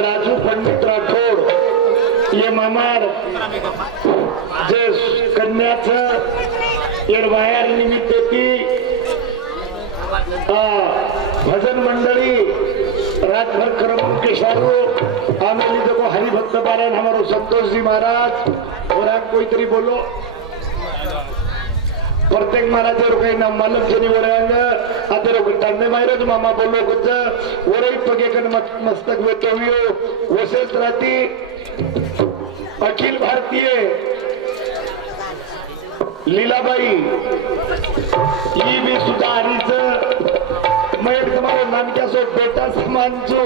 राजू पंडित राठोड ये मामार जे कन्याचं येडवायर निमित्त ती भजन मंडली रातभर करम केशारू आमेली देखो हरिभक्त पारायण हमारो संतोष जी महाराज और आप कोई तरी बोलो प्रत्येक महाराज कहीं ना मालूम जनी वरेंगे तन्ने मायरज मामा बोलो कुछ वरई पगे कन मस्तक वेटवियो वसेत राती अखिल भारतीय लीलाबाई ही भी सुद्धा हरीच मैं एक तुम्हारो नानक्या सो बेटा समान छो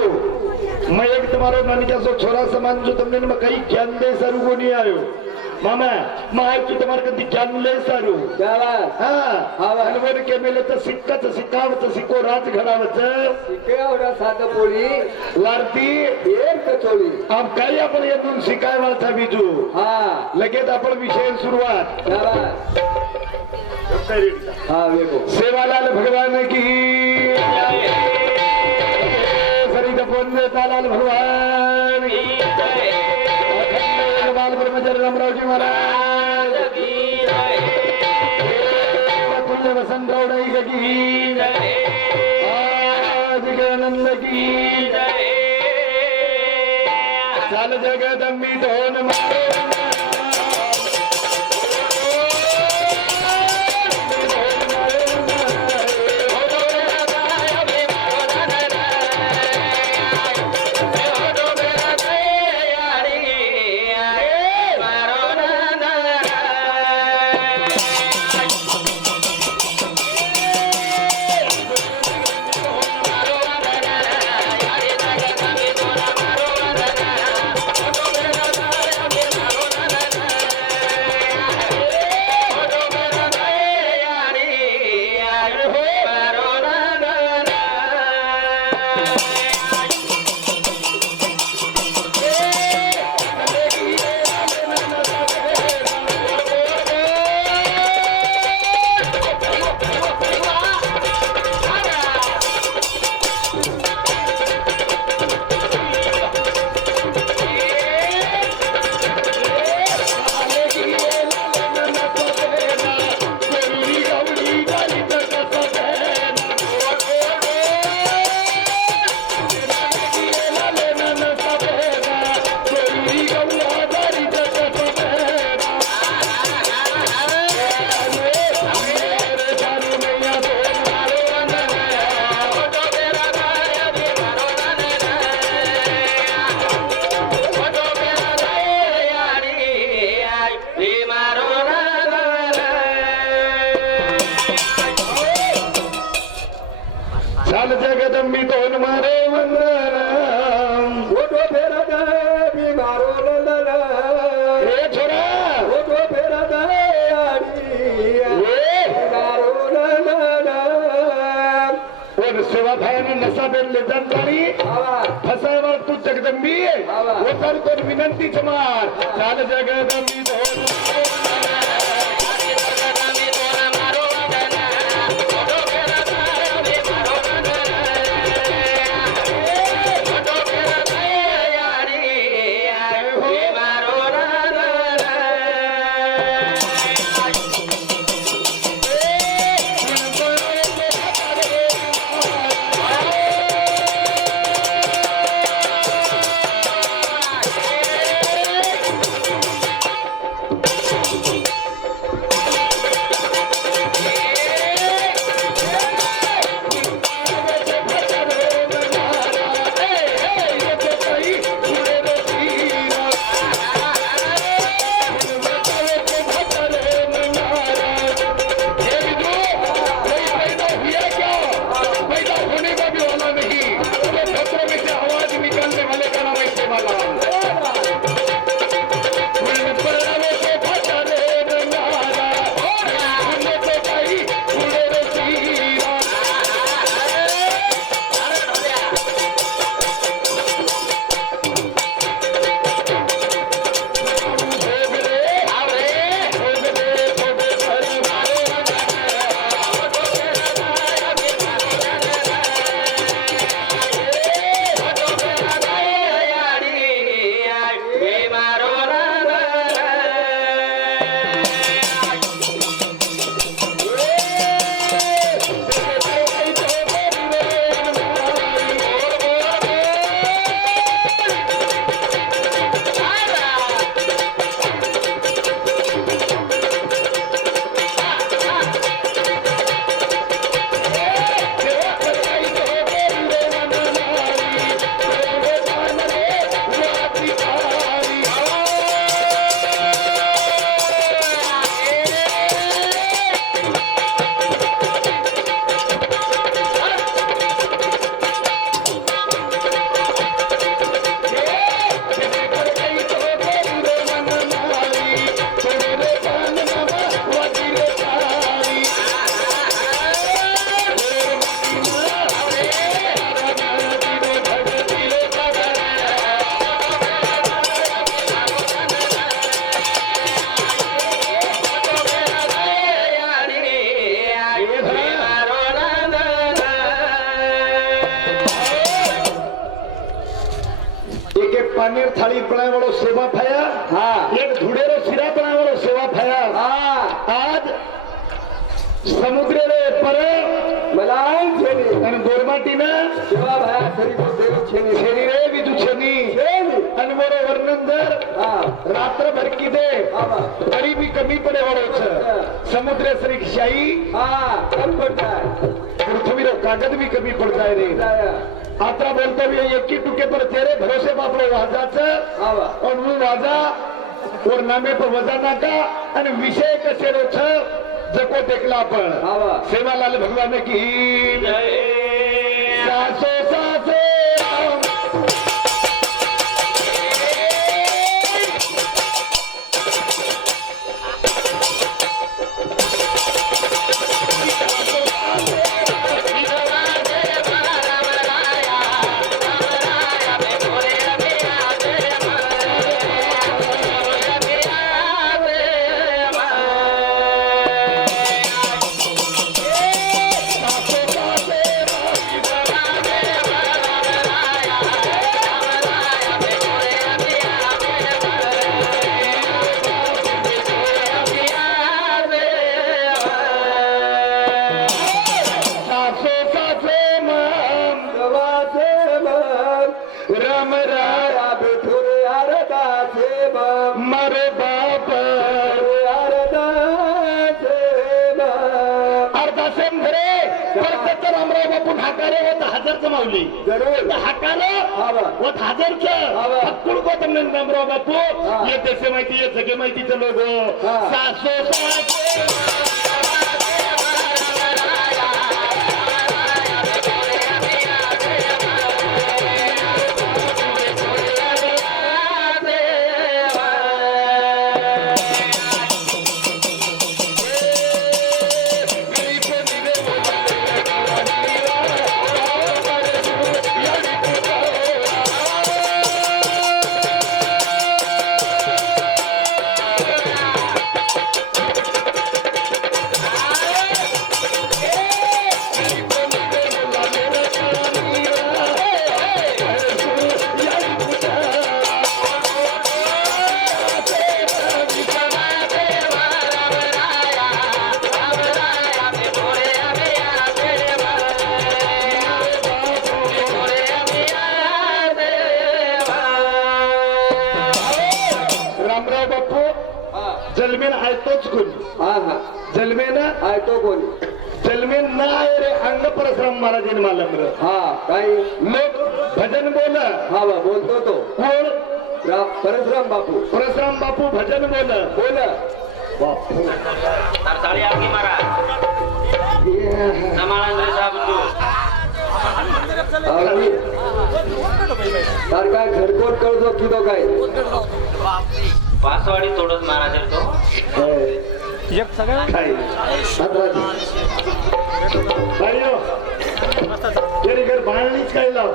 मैं एक तुम्हारो नानक्या सो छोरा समान छो तुमने में कई ज्ञान दे सरू को नहीं आयो मामा माय की तुम्हारे कधी ज्ञान ले सारू हलवर के मेले तर सिक्काच सिक्कावच सिक्को राज घडावच एवढा साधं पोळी लारती एक कचोळी अब काही आपण येथून शिकायवाचा बिजू लगेच आपण विषय सुरुवात सेवालाल भगवान की सरित पुण्यतालाल भगवान बाल ब्रह्मचारी रामरावजी महाराज पुण्य वसंतराव की आज आनंद की चाल जगदंबी धोन मारो जगदंबी दोन मारे वंदन ओटो फेरा दे मी मारो नंदन ए छोरा ओटो फेरा दे आडी ए मारो नंदन और सेवा भाईने नसा बेन ले जानकारी फसावर तू जगदंबी वो कर कोण विनंती मार चाल जगदंबी दोन पानीर थाळी बनावड़ो सेवा फाया हाँ एक धुड़ेरो सिरा बनावड़ो सेवा फाया हाँ आज समुद्र रे पर मलान छेनी અને ગોરમાટીના સેવા ભાયા સરી કો દેવ છેની છેની રે બીજું છેની છેની અને મોરો વર્ણંદર हाँ રાત્રભર કીધે आवा ગરીબી કમી પડે વાળો છે સમુદ્ર શ્રીક્ષાઈ हाँ कम पड़ता है પૃથ્વીનો કાગદ भी कमी पड़ता है रे बताया आता बोलता भी एकी टुके पर तेरे भरोसे बापड़ो वाजाचं आवा और वो वाजा और नामे पर वजा नाका અને વિષય કસેરો છે जको टेकला पण आवा सेवालाल भगवान की जय सासो सासे गवासे मन राम राया बिठुर आरदा से मन मरे बाप आरदा से मन अर्धा सेम घरे परत रामराव बापून हाकारे होत हजार जमावली जरूर हाकारो आवा होत हजारचं आवा. हक्कुड को તમને रामराव बापू हा. ये देशे माहिती ये सगळे माहितीचं लोक हा. सासो सासे रामराव बापू हाँ जलमेन आयतोच कोणी हाँ हाँ जलमेन आय तो कोणी जलमेन ना आहे रे अंग परशुराम महाराजांनी मला बरं हाँ काही लोक भजन बोल हाँ बा बोलतो तो कोण परशुराम बापू परशुराम बापू भजन बोल बोल बापू ताली आपकी मारा समाळांद्रे साहेब तू अगदी तार काय घरकोट करतो किलो काय वासवाडी तोडत महाराज तो काय भाईयो तेरे घर बाळणीच काय लाव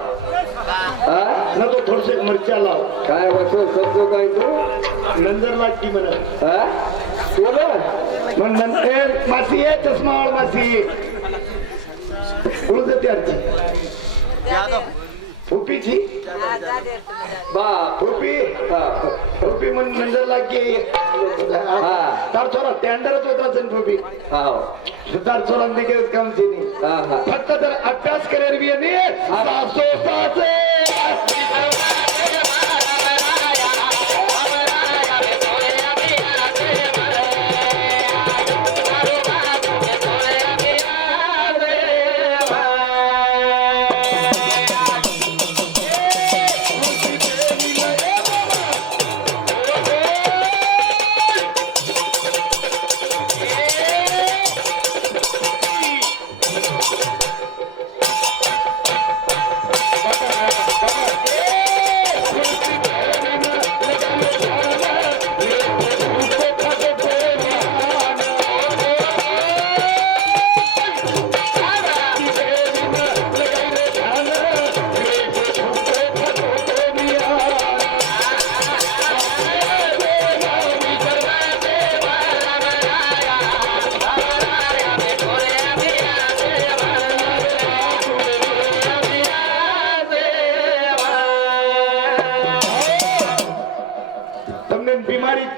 हा ना तो थोडसे मिरच्या लाव काय वसो सबजो काय तू नंतर लागती म्हणा हा बोल मग नंतर मासी आहे चष्मावाळ मासी उळद त्याची फुपीची बा फुपी फुपी म्हणून नंतर लागी तार छोरा टेंडरच होता असेल फुपी हा तार छोरा देखील काम तिने हा हा फक्त तर अभ्यास करेल बी आणि सासो सासे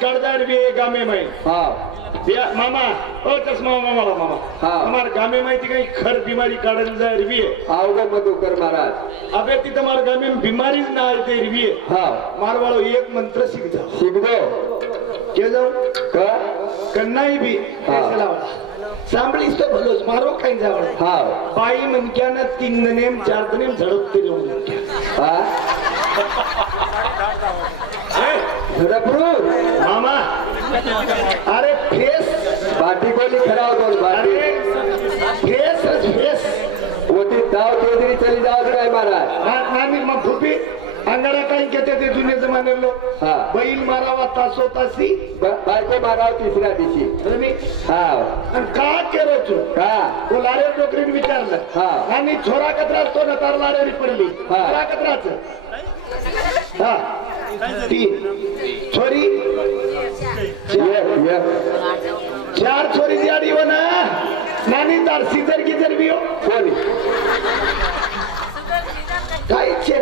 कड़दार भी गामे में हाँ मामा ओ चश्मा मामा मामा हाँ। हमारे गामे में थी कहीं खर बीमारी काढ़न जाए रही है आओगे मधुकर महाराज अबे ती तुम्हारे गामे में बीमारी ना आए थे रही है हाँ मार वालों एक मंत्र सीख जाओ सीख दो क्या जाओ का करना ही भी हाँ। ऐसा लावड़ा सांभळीस तो भलोच मारो काही जावड़ा हाँ बाई मनक्या ना 3 नेम 4 नेम झडपते जाऊन मनक्या हाँ झडपरू मामा अरे फेस बाटी गोली खराब बोल बाटी अरे फेस वो ती दाव तेरी चली जाओ काय महाराज नानी मग फुपी अंगारा काही घेते ते जुने जमाने लोक हा. बैल मारावा तासो तासी बायको माराव तिसऱ्या दिवशी आणि हा का केलो तू का तो लारे डोकरीन विचारलं हा. आणि छोरा कचरा तो ना तार लारेरी पडली हा. छोरा कचराच हा ती छोरी ये 4 छोरी दियाडी हो ना नानी तार सीजर गिजर भी हो कोणी काय छे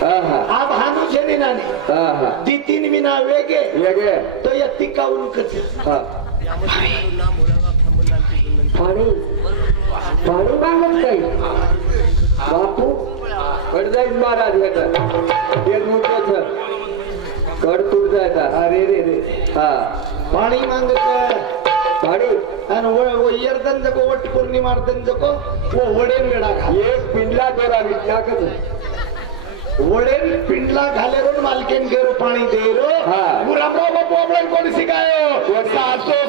हा हा आप हानू छे नी नानी हा हा दी 3 विना वेगे ये गे तो या तिकावून कच हा पाणी पाणी मागत काही बापू कडजाईच महाराज घेतात ते दूधच कड तुट जायचा अरे रे रे हा पाणी मागत पाणी आणि वो येरदन जको वट पौर्णिमा जको वो वडेन वेडा घाल एक पिंडला दोरा विटनाकच वडेन पिंडला घालेरून मालकीन गेरो पाणी देरो हा. रामराव बापू आपण कोण शिकायो कोण? सासो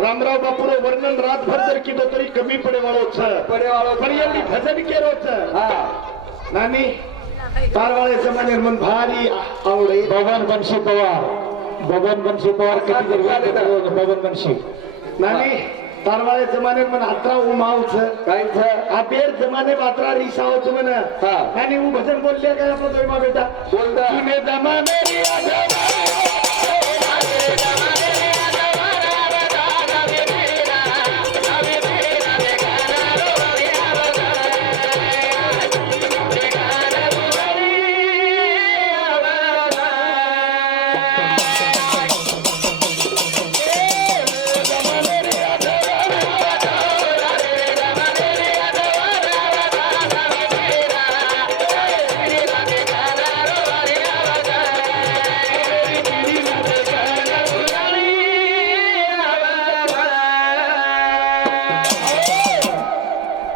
रामराव बापूर वर्णन रातभर जर केलं तरी कमी पडे वाळोच पडेवाळो पर्यंत भजन केलोच हा नानी तारवाळ्याचं मन निर्माण भारी आवडे बबन बनशी पवार किती बबन बनशी नानी तारवाळे जमाने मन अत्रा उमावच काहीच आबेर जमाने बात्रा रिसावच म्हण हा. आणि उ भजन बोलले काय आपला दोयमा बेटा बोलता जुने जमाने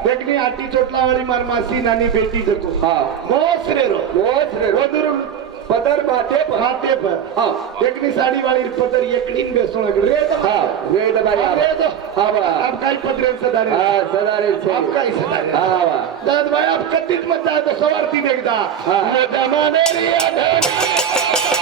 देखनी आटी चोटला वाली मार मासी नानी बेटी जको हा मोस रे रो रोज रे वदुर पदर बाटे पर हाथे पर हा देखनी साड़ी वाली पदर एकड़ीन बेसो रे तो हा वेद बाई रे तो हा बा आप काही पदरेन सदारे हा सदारे छे आप काही सदारे हा बा दाद भाई आप कत्तीच मत जाए तो सवारती देखदा हा. वो जमाने रे आधा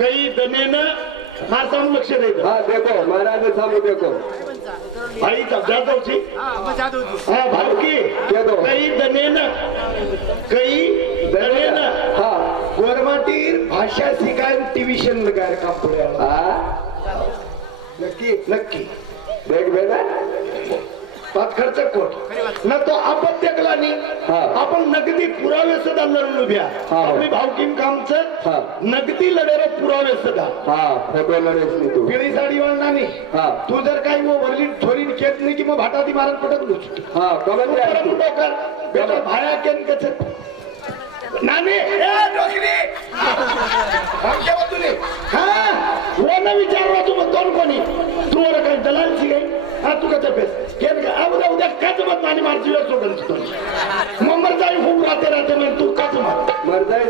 काही दनेनं फार चांगलं लक्ष द्यायचं. हाँ देखो महाराज ने सामने देखो आई जाधवची हा भालकी केदो. काही दनेनं हाँ गोरमाटीर भाषा शिकायला ट्युशन लगाय काम पड्याला. हाँ नक्की नक्की देख बेटा पाच खर्च कोट ना तो आपण देखला नाही. हा. आपण नगदी पुरावे सुद्धा लढून उभ्या. हा. आपली भावकीम कामचं हा. नगदी लढेर पुरावे सुद्धा. हाँ फोटो लड़ेस नहीं तू पिळी साडी वाळणार नाही. हा. तू जर काही वो वरली थोडी खेत नाही की मग भाटाती मारत पडत नसतो. हाँ कमल जाए तू डोकर बेटा भाया केन कच नानी ए डोकरी आमच्या बाजूने हा वो न विचारवा तू मग दोन कोणी तू वर काही दलालची गई हा तू कचा पेस केन का उद्या उद्या काच मत नानी मारची वेळ सोडून तू मम्मर जाई खूप राहते मग तू काच मार मर जाए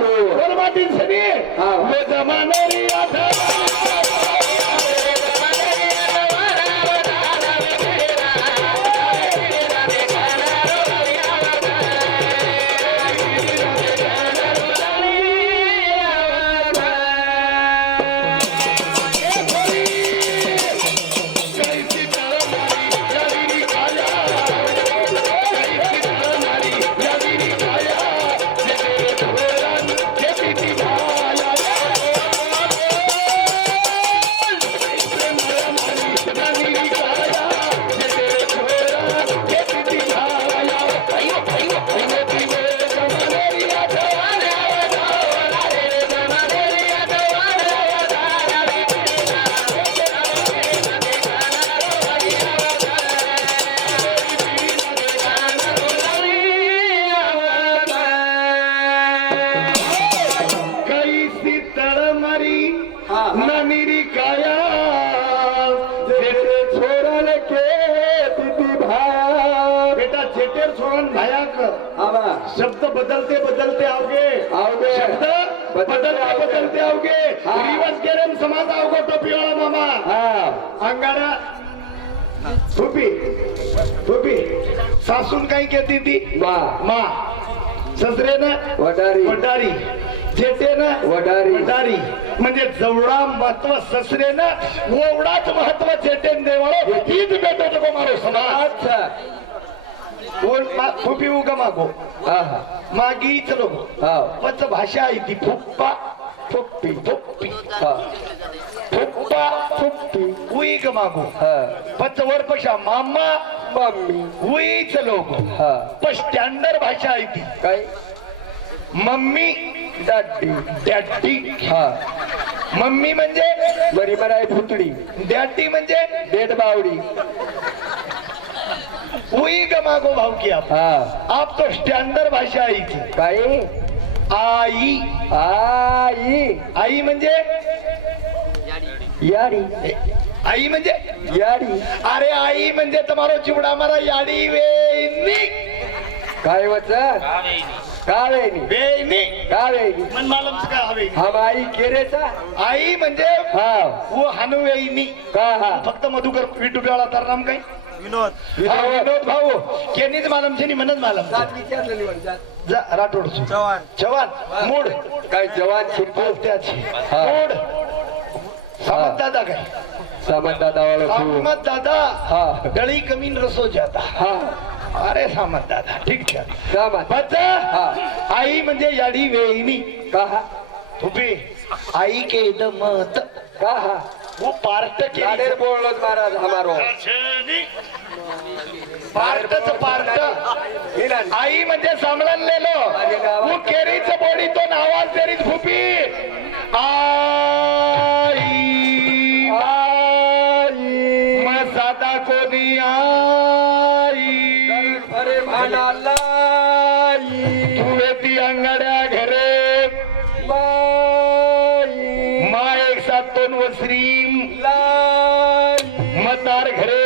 तू बोल माटी सनी हा. वो जमानेरी आधा ननीरी काया जेटे छोरन के तिथी भाया बेटा जेटेर छोरन भाया कर. हाँ बा शब्द बदलते बदलते आओगे आओगे. शब्द बदलते बदलते आओगे. हाँ. रिवर्स गेरम समाज आओगे टोपीवाला मामा हाँ अंगारा फुपी फुपी सासून काही कहती थी वाह माँ ससरे ना वडारी वडारी जेटे ना वडारी. वडारी म्हणजे जेवढा महत्व ससरे ना एवढाच महत्व जेटेन देवाळो हीच भेटत को मारो समाज. अच्छा बोल फुपी उगा मागो हाँ मागी चलो हाँ वच भाषा आहे ती फुप्पा फुप्पी फुप्पी हाँ फुप्पा फुप्पी उई ग मागो हाँ वच वर पशा मामा मम्मी उई चलो हाँ पण स्टँडर्ड भाषा आहे ती काय मम्मी दाटी डॅडी हाँ मम्मी म्हणजे बरी मराई फुटडी डॅडी म्हणजे डेड बावडी उई ग मागो भाव की हाँ आप तो स्टँडर्ड भाषा आहे ती काय आई आई आई म्हणजे याडी आई म्हणजे याडी अरे आई म्हणजे तुम्हारो चिवडा मारा याडी वेनी काय वचन कावेनी वेनी कावेनी मन मालूम का हवे हम आई केरेचा आई म्हणजे हाँ वो हनु वेनी का हा फक्त मधुकर विटुटाळा तर नाम काय विनोद विनोद भाऊ केनीच मालम छे म्हणत मालम विचारलेली म्हणतात जा राठोड चव्हाण जवान मूड काय जवान शिरतो त्याची हा. मूड सामंत दादा काय सामंत दादा वाला तू सामंत दादा हा डळी कमीन रसो जाता हा अरे सामंत दादा ठीक आहे सामंत बच्चा हा. आई म्हणजे याडी वेणी कहा तुपी आई के दमत कहा वो पार्ट के लाडेर बोललो महाराज हमारो पार्टच पार्ट हिरान आई म्हणजे सांभाळलेलो वो केरीच बोडी तो आवाज देरीच फुपी आई आई मग साधा कोणी आई अरे भानाला तू येती अंगड्या घरे बाई मा एक सात दोन वसरीम लाई मतार घरे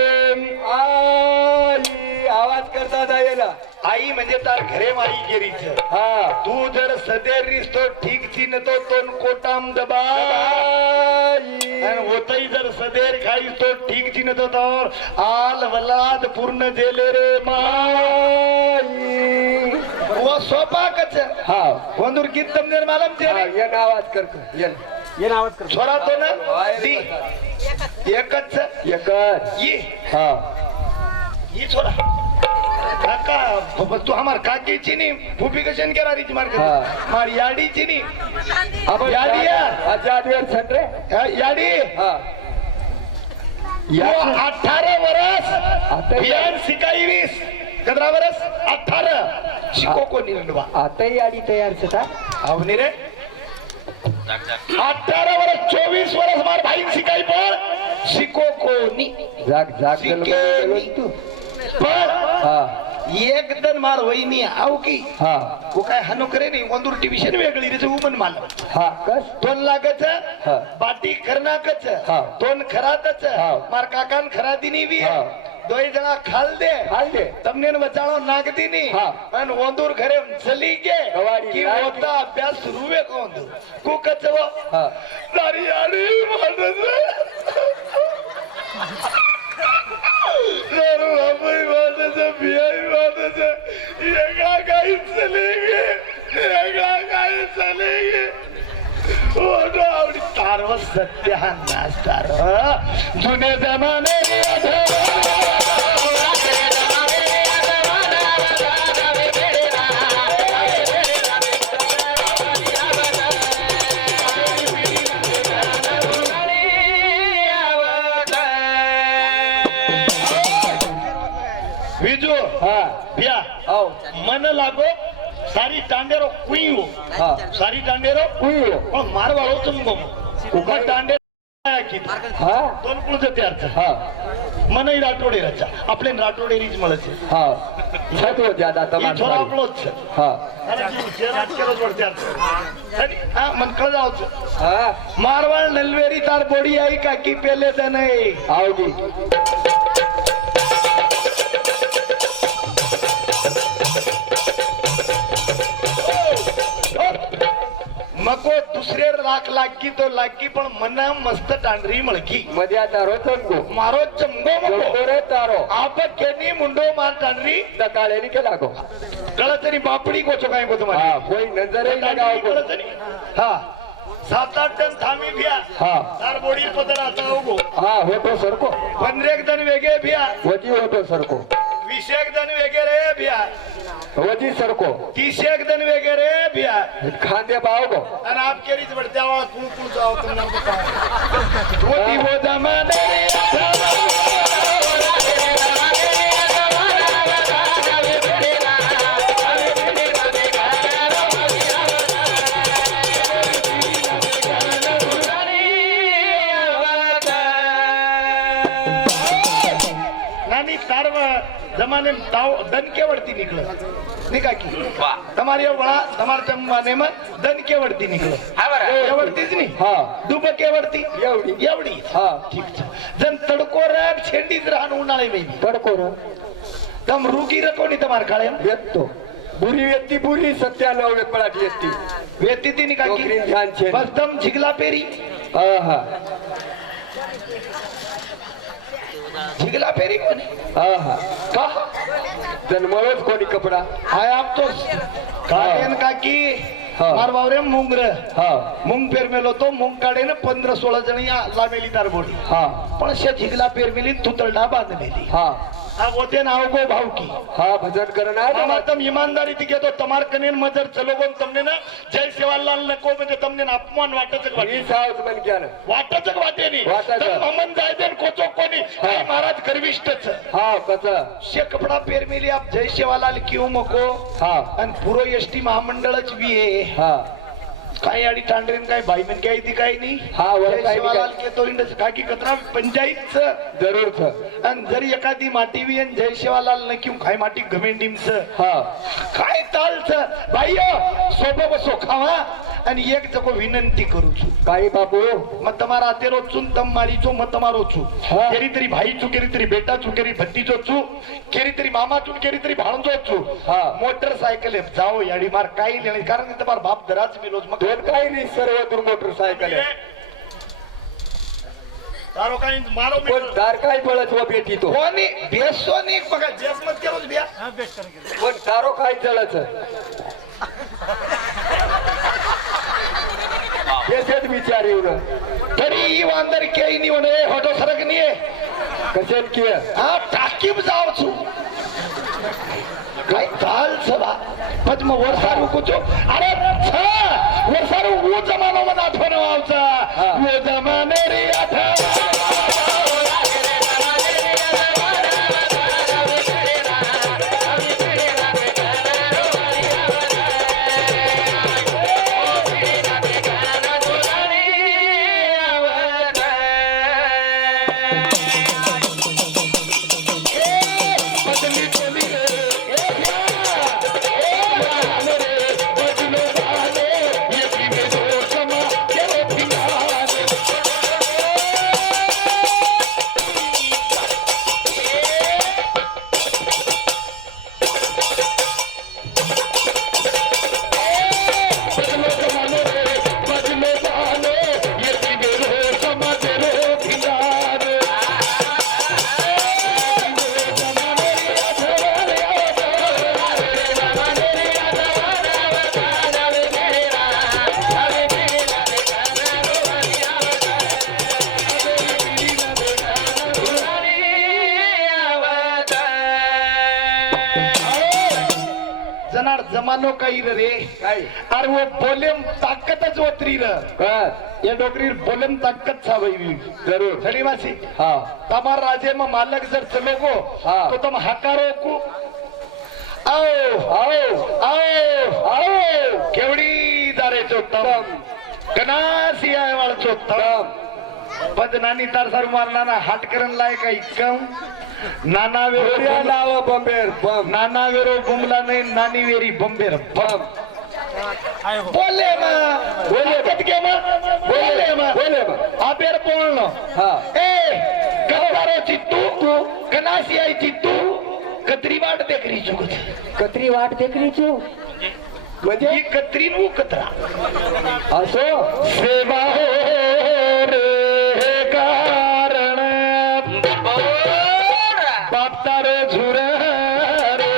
आई आवाज करता जायला आई म्हणजे तार घरे माई गेरीच हा तू जर सदेर रिस्तो ठीक चिन्हतो तो कोटाम दबा आई आणि होतही जर सदेर खाई तो ठीक चिन्हतो तर आल वलाद पूर्ण जेले रे माई वो सोपा कच हा वंदूर गीत तमनेर मालम हा ते ये आवाज करतो ये ये नावच कर छोरा तो ना दी एकच एकच ये हा ये छोरा काका तू हमार काकीची नी फुफी कशन करा रीच मार हाँ. मार याडीची नी आपण याडी या. अच्छा आदिवार छट रे याडी हा वो 18 वर्ष आता बियान शिकाई 20 कदरा वर्ष 18 शिको को निरंडवा आताही आडी तयार छटा आवनी रे जाग, जाग. 18 वर्ष 24 वर्ष मार भाई शिकाई पर शिको को नी जाग जाग शिके तू पर हा एक दन मार वहिनी आव की हा वो काय हानो करे नाही वंदूर टिविशन वेगळी रे उमन माल हा कस दोन लागच हा. बाटी खरनाकच हा. दोन खरातच हा. मार काकान खरा दिनी बी हा. दोई जणा खाल दे हाल दे તમને બચાણો નાગતી ની હા. અને ઓંદુર ઘરે ચલી ગે કવાડી કી નાગી. હોતા અભ્યાસ રૂવે કોંદ કુકચવો હા તારી યારી માનસ તારું અભય માનસ બિયાઈ માનસ એગા કાઈ ચલી ગે એગા કાઈ ચલી गे ઓડો આવડી તારો સત્યાનાશ તારો જૂને જમાને બીજું હા ભ્યા આવ મન લાગો સારી ટાંડેરો કુઈઓ હા સારી ટાંડેરો કુયો પણ મારવાળો ચંગો ઉકા ટાંડે કીધું હા दोन कुळ तयार છે હા મને રાટોડે રચા આપણે રાટોડે રીજ મળે છે હા છતો જ્યાદા ઈ તમાર થોડા આપણો જ છે હા અને જે રાજ કરો જ વળત્યાર છે હા મન કળ જાવ છો હા મારવાળ નલવેરી તાર બોડી आई કાકી પેલે દે નહીં આવડી मको दुसरे राख लागी तो लागी पण मना मस्त टांडरी मळकी मध्या तारो चंगो मारो चंगो मको रे तारो आप केनी मुंडो मार टांडरी दकाळे नि के लागो गळतरी बापडी कोचो काय को तुम्हारी हा कोई नजर ही लगाओ को गळतरी हा 7-8 टन थामी भ्या हा तार बोडी पदर आता होगो हा होतो सरको 15 जण वेगे भ्या वजी होतो सरको 20 जण वेगे रे भ्या वजी सरको 30 जण वेगे रे भ्या खांदे पाओ को आणि आप केरीच बडत्या वाळा कुळ कुळ जाव तुम्हाला बताव होती वो जमाने નાની તારવ જમાને તાવ દન કેવડતી નીકળે નિકાકી વાહ. તમારી વળા તમાર જમવાને માં દન કેવડતી નીકળે હા, બરાબર. કેવડતી જ નહીં હા ડૂબ કેવડતી એવડી. એવડી હા ઠીક છે જન તડકો રાગ છેડી જ રાન ઉનાળે મેં તડકો રો તમ રૂકી રકો ની તમાર કાળે એમ વેતો बुरी व्यक्ति बुरी सत्यानव में पड़ाटी व्यक्ति વેતી તી નિકાકી નોકરી ધ્યાન છે બસ તમ ઝીગલા પેરી आहा ઝીગલા પેરી કોની आहा કા जन्मलोच कोणी कपडा हाय आप तो काढेन काकी हा. मार वावरे मूंगर हा मूंग पेरमेलो तो मूंग काढे ना 15-16 जण या लामेली तार बोडी हा पण शे झिगला पेरमेली तुतरडा बांधलेली हा हा होते ना गो भाव की हा भजन करणार आम्हा तम ईमानदारी થી કેતો તમાર કનેન મજર ચલો બોન તમને ના જય સેવાલાલ નકો म्हणजे તમને ના अपमान वाटच ही वाटे सावत मन क्या ना वाटच वाटे नी वाटच. तम अमन जायदेन कोचो कोणी हा. महाराज गर्विष्ठच हा कसं शे कपडा पेरमेली आप जय सेवालाल क्यों मको हा आणि पुरो एसटी महामंडळच बी आहे हा काय आडी टांडरेन काय बाईमन काय ती काय नाही हा, वर जय काय सेवालाल के तो इंडस काकी कतरा पंचायतच जरूर छ आणि जरी एखादी माटी बी आणि जय सेवालाल न किंवा काय माटी घमेंडीमच हा काय चालच बाईयो सोबो बसो खावा आणि एक जको विनंती करू છું काही बापू मग તમારા તેરો છું તમ મારી છો મત તમારો છું હા. કેરી તરી ભાઈ છું કેરી તરી બેટા છું કેરી ભત્તીજો છું કેરી તરી મામા છું કેરી તરી ભાણજો છું હા. મોટરસાયકલ જાઓ યાડી માર કાઈ લેણી કારણ કે તમાર બાપ દરાજ મિલો જ दोन काही नाही सर्व दूर मोटरसायकल आहे તારો કાઈ મારો पण तार काय पळत व पेटी तो कोणी बेसो नाही बघा जेस मत करो बिया पण तारो काय चळच तेच विचार येऊन तरी ईमानदारी केही नाही म्हणे होतो सरक नाही कशात की हा टाकीब जाव छू काय चाल सभा पद्म वर्षारू कुचो अरे छ वर्षारू वो जमानो मन आठवण आवचा वो जमाने रे आठवण जमानो काही रे काय अरे वो बोलेम ताकतच वत्री र ये डोकरी बोलेम ताकत छावई जरूर छड़ी मासी हा तमार राज्य में मालक जर चलो को हाँ। तो तुम हकारो को आओ आओ आओ आओ केवड़ी दारे चोत्तम कनासी आए वाल चोत्तम पद नानी तार सर मारना ना हाट करन लायक इकम नाना वेरो नाव बंबेर बम नाना वेरो बुमला नहीं नानी वेरी बंबेर बम बोले मा बोले कतके मा बोले मा बोले बा आपेर बोलनो हा ए कतारो चित्तू कनासी आई चित्तू कतरी वाट देख रही छु कतरी वाट देखली छू म्हणजे ये कतरी नु कतरा असो सेवा हो रे कारण बाप तारे झुर रे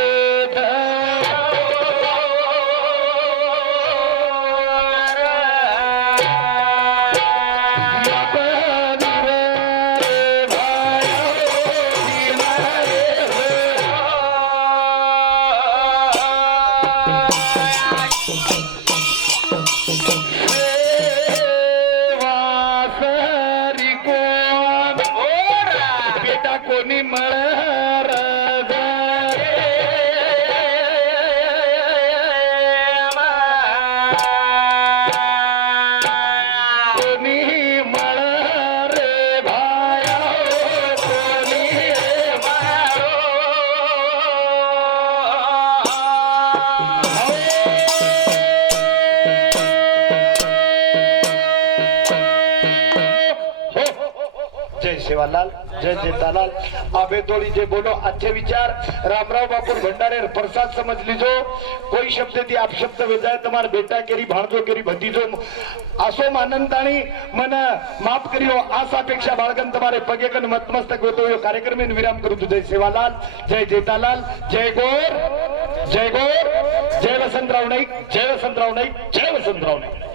बेटा कोणी मळ कोणी मळ रे भाया कोणी जय सेवालाल जय जेतालाल आबे तोड़ी जे बोलो अच्छे विचार रामराव बापुर भंडारे प्रसाद समझ लीजो कोई शब्द थी आप शब्द वेजाय तुम्हार बेटा केरी भाणजो केरी भतीजो आसो मानंताणी मन माफ करियो आसापेक्षा बाळगन तुम्हारे पगे कन मतमस्तक होतो यो कार्यक्रम में विराम करू जय सेवालाल जय जेतालाल जय गौर जय वसंतराव नाईक जय वसंतराव नाईक जय वसंतराव नाईक